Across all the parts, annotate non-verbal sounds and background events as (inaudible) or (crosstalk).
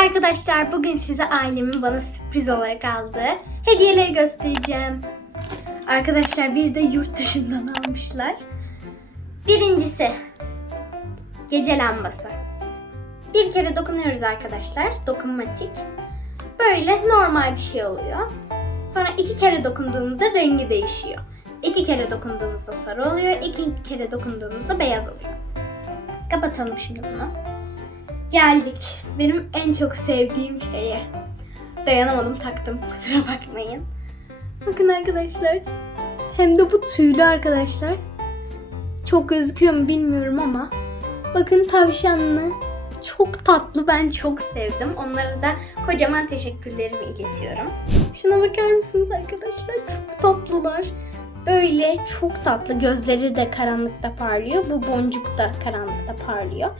arkadaşlar. Bugün size ailemin bana sürpriz olarak aldığı hediyeleri göstereceğim. Arkadaşlar bir de yurt dışından almışlar. Birincisi gece lambası. Bir kere dokunuyoruz arkadaşlar. Dokunmatik. Böyle normal bir şey oluyor. Sonra iki kere dokunduğumuzda rengi değişiyor. İki kere dokunduğumuzda sarı oluyor. iki kere dokunduğumuzda beyaz oluyor. Kapatalım şimdi bunu. Geldik. Benim en çok sevdiğim şeye. Dayanamadım taktım. (laughs) Kusura bakmayın. Bakın arkadaşlar. Hem de bu tüylü arkadaşlar. Çok gözüküyor mu bilmiyorum ama. Bakın tavşanlı. Çok tatlı. Ben çok sevdim. Onlara da kocaman teşekkürlerimi iletiyorum. Şuna bakar mısınız arkadaşlar? Çok tatlılar. Böyle çok tatlı. Gözleri de karanlıkta parlıyor. Bu boncuk da karanlıkta parlıyor.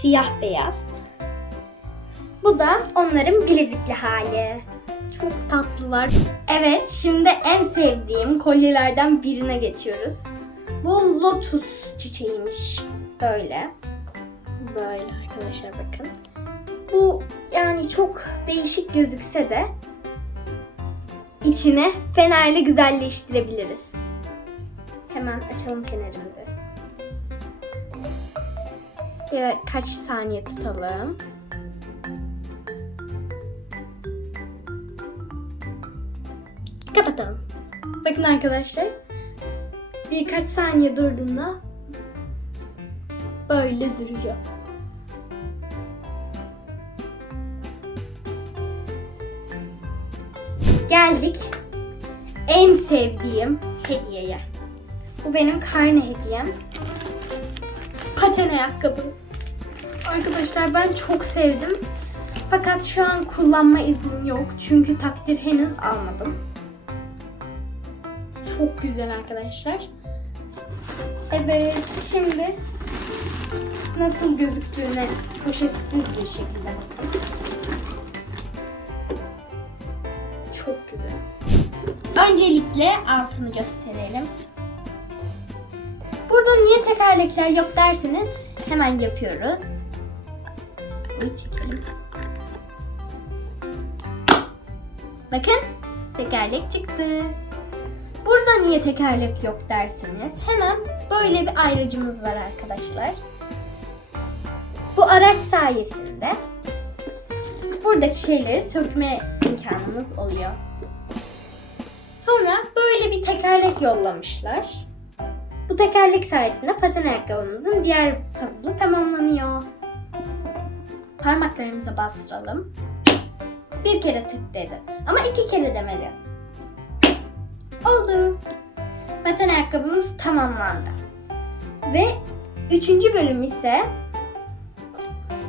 Siyah beyaz. Bu da onların bilezikli hali. Çok tatlılar. Evet, şimdi en sevdiğim kolyelerden birine geçiyoruz. Bu lotus çiçeğiymiş. Böyle. Böyle arkadaşlar bakın. Bu yani çok değişik gözükse de içine fenerle güzelleştirebiliriz. Hemen açalım fenerimizi. Birkaç saniye tutalım. Kapatalım. Bakın arkadaşlar. Birkaç saniye durduğunda böyle duruyor. Geldik en sevdiğim hediyeye. Bu benim karne hediyem. Paten ayakkabı. Arkadaşlar ben çok sevdim. Fakat şu an kullanma iznim yok. Çünkü takdir henüz almadım. Çok güzel arkadaşlar. Evet şimdi nasıl gözüktüğüne poşetsiz bir şekilde bakın. Çok güzel. Öncelikle altını gösterelim. Burada niye tekerlekler yok derseniz hemen yapıyoruz. Bunu çekelim. Bakın tekerlek çıktı. Burada niye tekerlek yok derseniz hemen böyle bir ayracımız var arkadaşlar. Bu araç sayesinde buradaki şeyleri sökme imkanımız oluyor. Sonra böyle bir tekerlek yollamışlar. Bu tekerlek sayesinde paten ayakkabımızın diğer puzzle'ı tamamlanıyor. Parmaklarımıza bastıralım. Bir kere tık dedi. Ama iki kere demedi. Oldu. Paten ayakkabımız tamamlandı. Ve üçüncü bölüm ise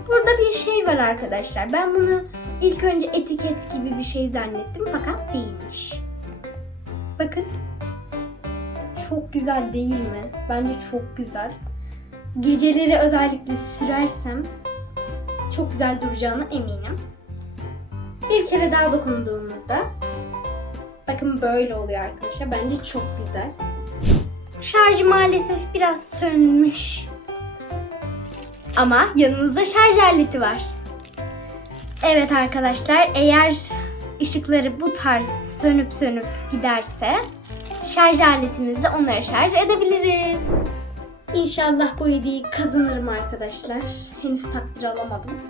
burada bir şey var arkadaşlar. Ben bunu ilk önce etiket gibi bir şey zannettim fakat değilmiş. Bakın. Çok güzel değil mi? Bence çok güzel. Geceleri özellikle sürersem çok güzel duracağına eminim. Bir kere daha dokunduğumuzda bakın böyle oluyor arkadaşlar. Bence çok güzel. Şarjı maalesef biraz sönmüş. Ama yanımızda şarj aleti var. Evet arkadaşlar eğer ışıkları bu tarz sönüp sönüp giderse şarj aletimizle onları şarj edebiliriz. İnşallah bu hediyeyi kazanırım arkadaşlar. Henüz takdir alamadım.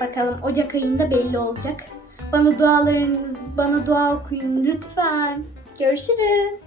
Bakalım Ocak ayında belli olacak. Bana dualarınız, bana dua okuyun lütfen. Görüşürüz.